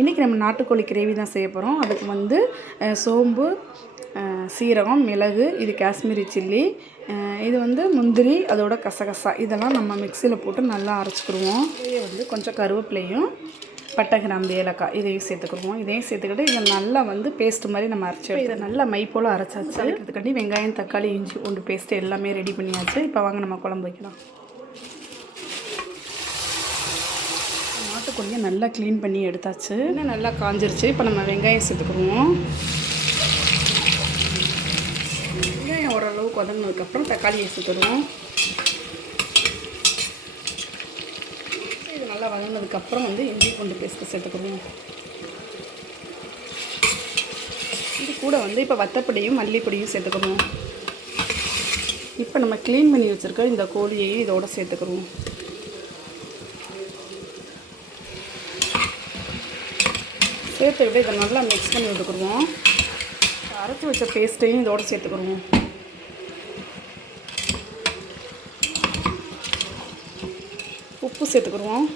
இன்றைக்கி நம்ம நாட்டுக்கோழி கிரேவி தான் செய்ய போகிறோம் அதுக்கு வந்து சோம்பு சீரகம் மிளகு இது காஷ்மீரி சில்லி இது வந்து முந்திரி அதோட கசகசா. இதெல்லாம் நம்ம மிக்சியில் போட்டு நல்லா அரைச்சிக்கிடுவோம். இதையே வந்து கொஞ்சம் கருவேப்பிலையும் பட்டை கிராம்பு ஏலக்காய் இதையும் சேர்த்துக்கிடுவோம். இதையும் சேர்த்துக்கிட்டு இதை நல்லா வந்து பேஸ்ட் மாதிரி நம்ம அரைச்சி இதை நல்லா மை போல் அரைச்சாச்சு. அரைக்கிறதுக்காண்டி வெங்காயம் தக்காளி இஞ்சி பூண்டு பேஸ்ட் எல்லாமே ரெடி பண்ணியாச்சு. இப்போ வாங்க நம்ம குழம்பு வைக்கலாம். நாட்டுக்கோழியை நல்லா க்ளீன் பண்ணி எடுத்தாச்சு. இன்னும் நல்லா காஞ்சிருச்சு. இப்போ நம்ம வெங்காயம் சேர்த்துக்குருவோம் வெங்காயம் ஓரளவு கொதங்கினதுக்கப்புறம் தக்காளியை சேர்த்துடுவோம் இது நல்லா வதங்கினதுக்கப்புறம் வந்து இஞ்சி பூண்டு பேஸ்ட்டு சேர்த்துக்குருவோம் இது கூட வந்து இப்போ வத்தப்பொடியும் மல்லிப்பொடியும் சேர்த்துக்கணும் இப்போ நம்ம க்ளீன் பண்ணி வச்சுருக்க இந்த கோழியையும் இதோட சேர்த்துக்குருவோம் சேர்த்து விட இதை நல்லா மிக்ஸ் பண்ணி விட்டுக்குருவோம். அரைச்சி வச்ச பேஸ்ட்டையும் இதோட சேர்த்துக்குருவோம். உப்பு சேர்த்துக்குருவோம்.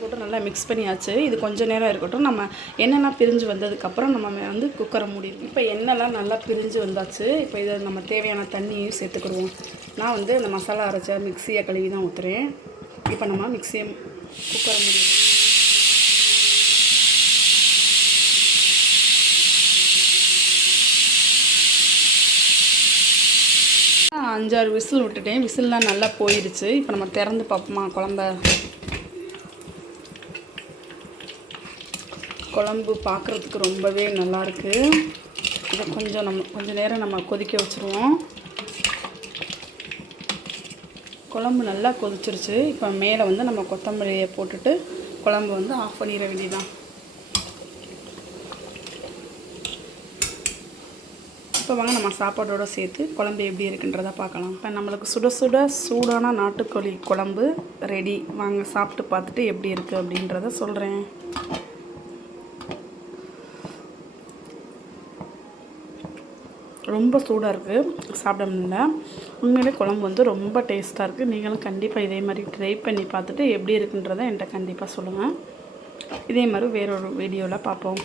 போட்டு நல்லா மிக்ஸ் பண்ணியாச்சு. இது கொஞ்சம் நேரம் இருக்கட்டும். நம்ம என்னென்னா பிரிஞ்சு வந்ததுக்கப்புறம் நம்ம வந்து குக்கரை மூடிடுவோம் இப்போ எண்ணெய்லாம் நல்லா பிரிஞ்சு வந்தாச்சு இப்போ இதை நம்ம தேவையான தண்ணியும் சேர்த்துக்குருவோம். நான் வந்து இந்த மசாலா அரைச்ச மிக்சியை கழுவி தான் ஊற்றுறேன் இப்போ நம்ம மிக்சியை குக்கரை மூடிடுவோம் அஞ்சாறு விசில் விட்டுட்டேன். விசில்லாம் நல்லா போயிடுச்சு இப்போ நம்ம திறந்து பார்ப்போமா? குழம்ப. குழம்பு பார்க்குறதுக்கு ரொம்பவே நல்லாயிருக்கு இதை கொஞ்சம் நம்ம கொஞ்சம் நேரம் நம்ம கொதிக்க வச்சுருவோம். குழம்பு நல்லா கொதிச்சிருச்சு. இப்போ மேலே வந்து நம்ம கொத்தமல்லியை போட்டுட்டு குழம்பு வந்து ஆஃப் பண்ணிட வேண்டியதான் இப்போ வாங்க நம்ம சாப்பாடோடு சேர்த்து குழம்பு எப்படி இருக்குன்றதை பார்க்கலாம். இப்போ நம்மளுக்கு சுட சுட சூடான நாட்டுக்கோழி குழம்பு ரெடி. வாங்க சாப்பிட்டு பார்த்துட்டு எப்படி இருக்குது அப்படின்றத சொல்கிறேன் ரொம்ப சூடாக இருக்குது சாப்பிட முடியல. உண்மையிலே குழம்பு வந்து ரொம்ப டேஸ்ட்டாக இருக்குது நீங்களும் கண்டிப்பாக இதே மாதிரி ட்ரை பண்ணி பார்த்துட்டு எப்படி இருக்குன்றதை என்கிட்ட கண்டிப்பாக சொல்லுங்கள் இதே மாதிரி வேறொரு வீடியோவில் பார்ப்போம்.